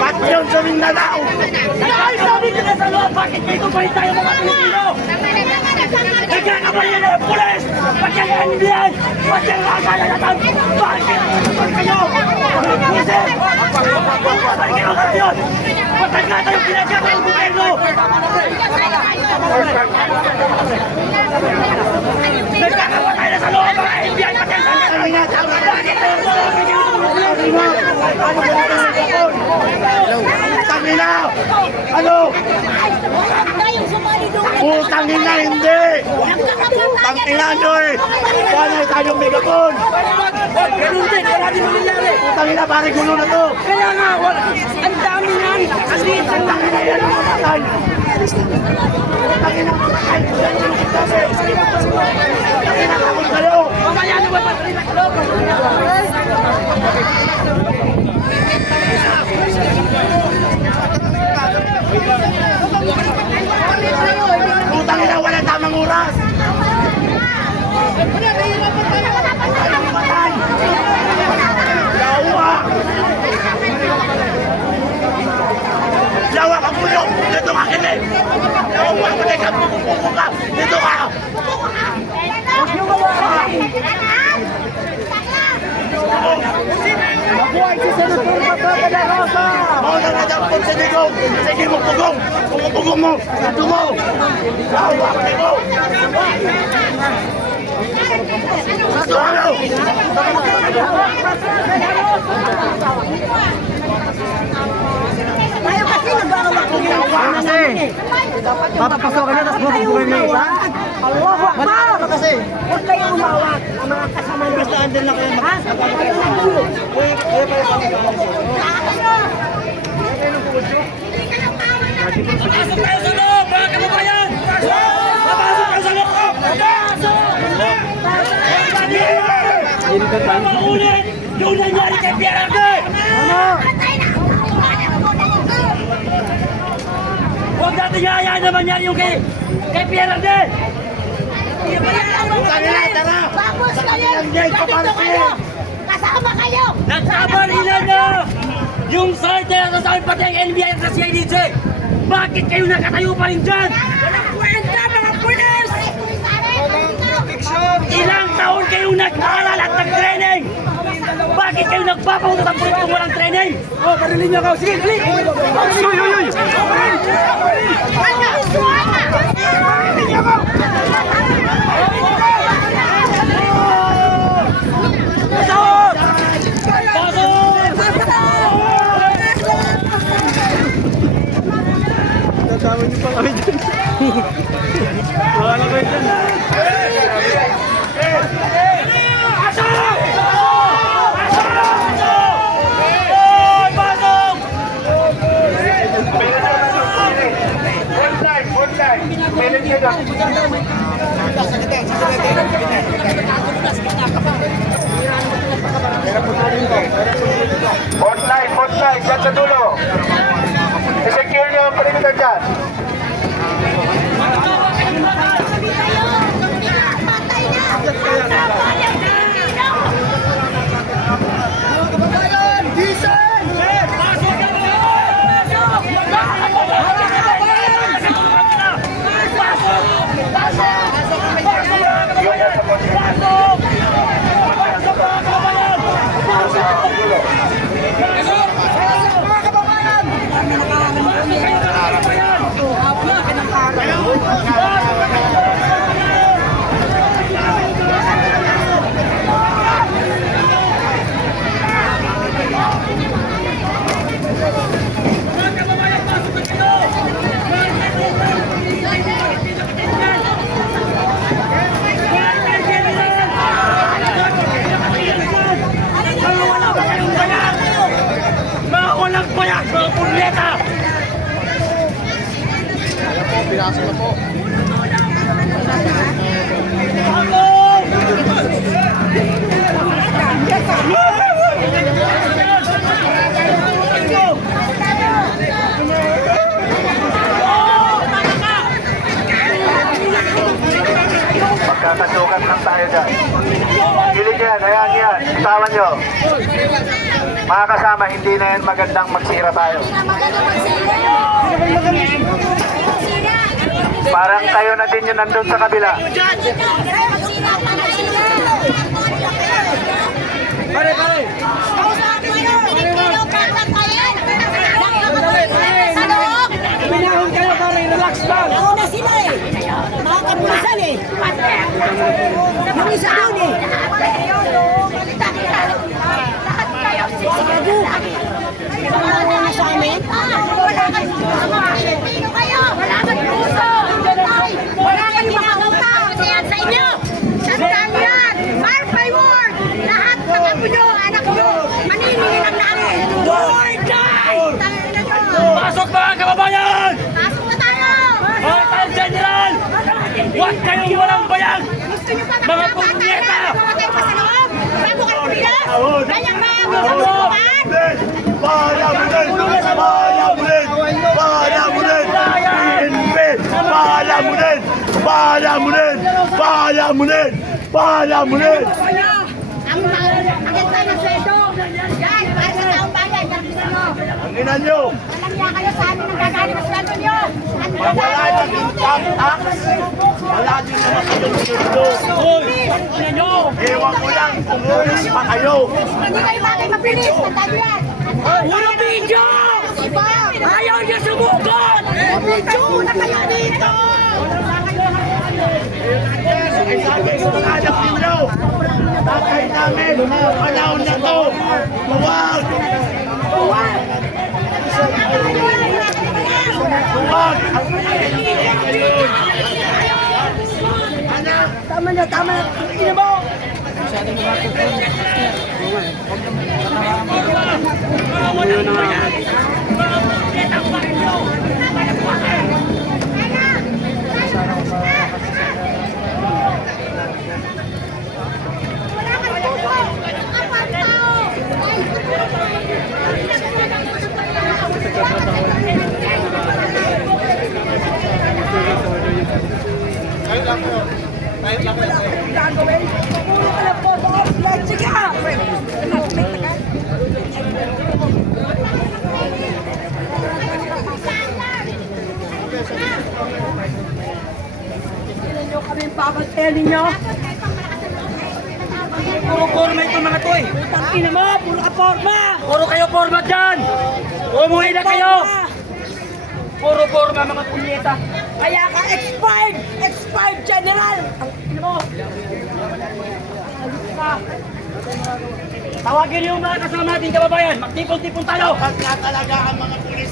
Ba't yun sa Mindanao? Inaayos namin kita sa loob! Bakit dito pa rin tayo mga Pilipino? Nagkakabali na yung pulis! Ba't yung NBI? Ba't yung kakalatan? Bakit nagkakabali kayo? Isip! Bakit kayo ngayon? Ba't nagkata yung pinagkakabali ng gobyerno? Nagkakabali na sa loob mga NBI! Ba't yung kakalatan? Bakit Tangina! Ano? Tangina hindi! Tangina nyo eh! Kaya tayong megapon! Ganun din, wala din mangyayari. Tangina pare gulo na to! Kaya nga, ang dami yan. Kasi Tangina yan ang matay! Tangina matay! Tangina takot kayo! mamaya na ba ba? Putang ina, wala tamang oras! Ayaw matay! Yawa! Yawa ka pulo! Dito ka kini! Yawa ka patay ka! Pupuko ka! Dito ka! Mabuhay si Senator Bato de la Rosa! Mauna na daw po sa digong! Sige mo pugong! Pugong mo! Dito mo! Yawa ka dito! Dito ka! Tayo kasi nagkakawak Kasi! papapasokan na, tapos mapupunan na iba. Allahu Akbar! Kasi huwag kayong umawak ang mga kasama nyo. Basta andun lang kayo magkasama. Papasok tayo sa loob! Mga kababayan! Papasok tayo sa loob! Papasok! Maulit! Yung nangyari kay Pierre! Huwag natin hayaan na mangyari yung kay Pierre! Tara! Vamos kayo! Ganito kayo! Kasama kayo! Nagkabalilan na! Yung sarter na sa amin pati ang NBI at CIDJ! Bakit kayo nakatayo pa rin dyan? Walang kwenta mga pulis! Ilang taon kayong nag-aaral at nag-training? Bakit kayo nagpapautot ang politikong walang training? Oh, parilin niyo ako. Sige, dali! Pasok! Pasok! Tatawin niyo pa kami dyan. Wala na kayo dyan. Botline, dyan sa dulo. I-secure nyo ang perimeter dyan. Pinasok na po. Magkakasukan lang tayo dyan. Gilid yan, ayan yan. Bitawan nyo. Mga kasama, hindi na yan magandang magsira tayo. Parang kayo na din yung nandun sa kabila. Pare, pare. Minahon kayo, pare. Relax lang. Nauna sila eh. Mga kapulisan eh. Yung isa doon eh. Sigado. Wala na sa amin. Wala kayo. Sino kayo? Wala kang puso. Wala kang makakauta. Yan sa inyo. Sandaan yan. Word by word. Lahat ng apo nyo, anak nyo. Maniningin ang namin. Word die! Pasok mga kababayan! Pasok na tayo. Mga taong general! Huwag kayong walang bayag! Gusto nyo pa Mga punyeta! Mamatay pa sa loob. Bago kayo pilas. Kaya ba? Gusto Ano? mo Kaya, ang ganda ng sweldo. Yan, para sa taong bayan. Yan gusto nyo. Ang ina nyo, Walang niya kayo sa amin ang gagaling ng sweldo nyo. Ang wala nang income tax. Wala din naman kayong sundo. Ina nyo! Ewan ko lang kung ulis pa kayo. Hindi kayo bagay mapilis. Tandaan yan. Walang video! Iba. Ayaw niya sumukot! Medyo na kayo dito. Ay sabi ko mga anak ninyo, tatay namin, panahon na to. Huwag! Huwag! Tama na, tama na. Ina mo. Mga walang bayag! Mga punyetang bakilyo! Wala kang puso. Kapag tao. Gagawin. Puro ka lang po. Let's go. Tignan nyo kami papantayan ninyo. Puro forma ito mga to eh! Tangina mo, puro ka forma. Puro kayo forma dyan! Umuwi na kayo! Puro forma mga punyeta! Kaya ka expired! Expired general! Ang ina mo! Tawagin yung mga kasama natin kababayan! Magtipon-tipon tayo! Pag nga talaga ang mga pulis.